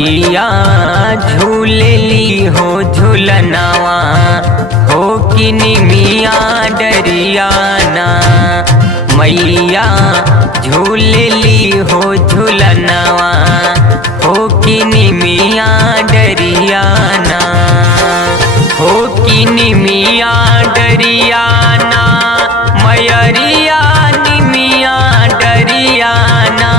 मैया झूलेली हो झूलनवा हो कि निमिया डरियाना। मैया झूलेली हो झूलनवा हो कि निमिया डरियाना। हो कि निमिया डरियाना मयरिया निमिया डरियाना।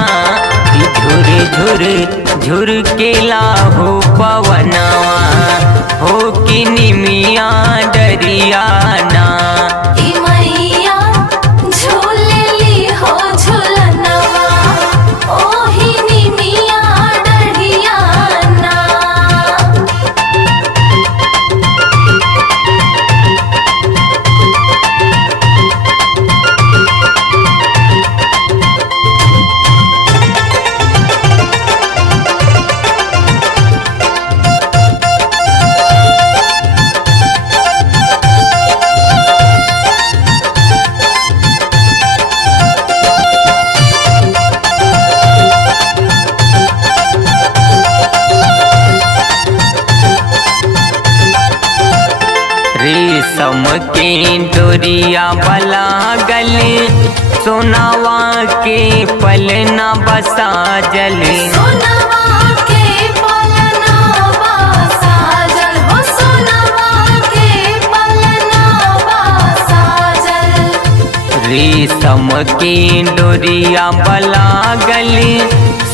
झुर झुर झुर के लाहो पवनवा हो कि निमिया डरियाना। मैया झूलेली हो झूलनवा ओही निमिया डरियाना। रेशम के डोरिया बला गले सोनावा के पलना बसा जले। सोनवा के पलना बासाजल हो सोनवा के पलना बासाजल। रेशम के डोरिया बला गले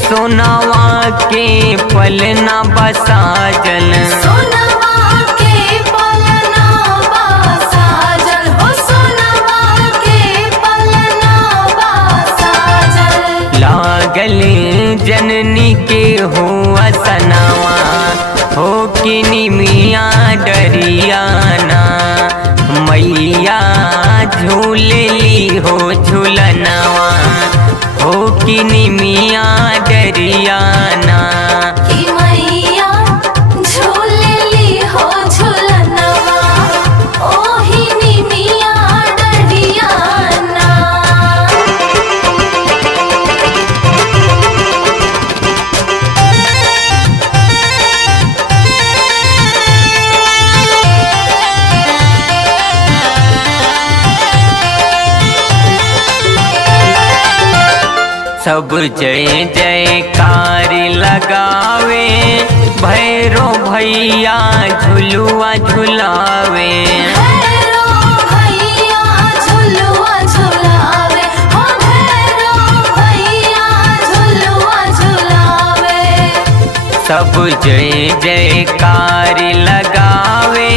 सोनावा के पलना बसा जल। सोनवा के पलना बासाजल हो सोनवा के पलना बासाजल। लागल जननी के हो असनवा हो कि निमिया डरियाना। मैया झूलेली हो झूलनवा हो कि निमिया डरियाना। मैया झूलेली हो झूलनवा ओही निमिया डरियाना। सब जय जयकार लगावे भैरो भैया झुलुआ झुलावे। भैरो भैया झुलुआ झुलावे हो भैरो भैया झुलुआ झुलावे। सब जय जयकार लगावे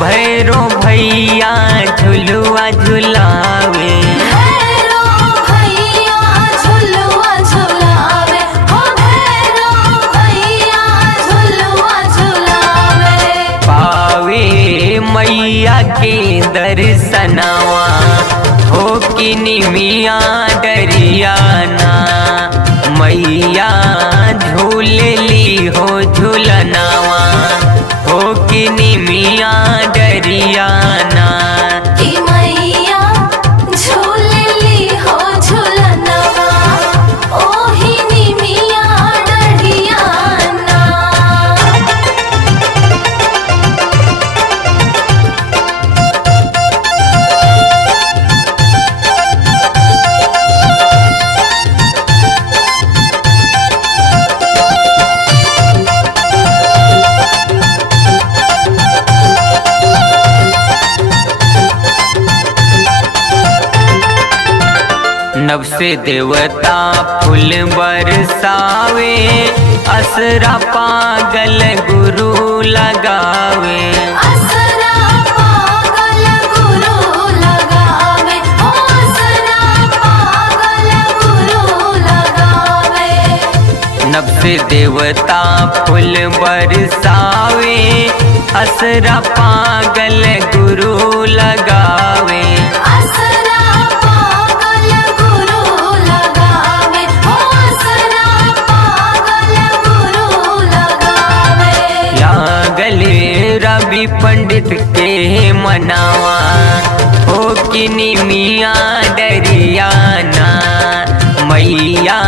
भैरो भैया झुलुआ झुलावे। भैरो भैया झुलुआ झुलावे हो भैरो भैया झुलुआ झुलावे। पावे मैया के दर्शनवा हो कि निमिया डरियाना। मैया झूलेली हो झूलनवा हो कि निमिया डरियाना। मैया झूलेली हो झूलनवा ओही निमिया डरियाना। नव से देवता फूल बरसावे असरा पागल गुरु लगावे। असरा पागल गुरु लगावे हो असरा पागल गुरु लगावे। नव से देवता फूल बरसावे असरा पागल गुरु लगावे। असरा पागल गुरु लगावे हो असरा पागल गुरु लगावे। लागल रवि पंडित के मनावा हो कि निमिया डरियाना। मैया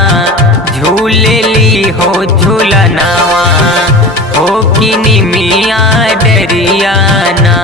झूलेली हो झूलनावा हो कि निमिया डरियाना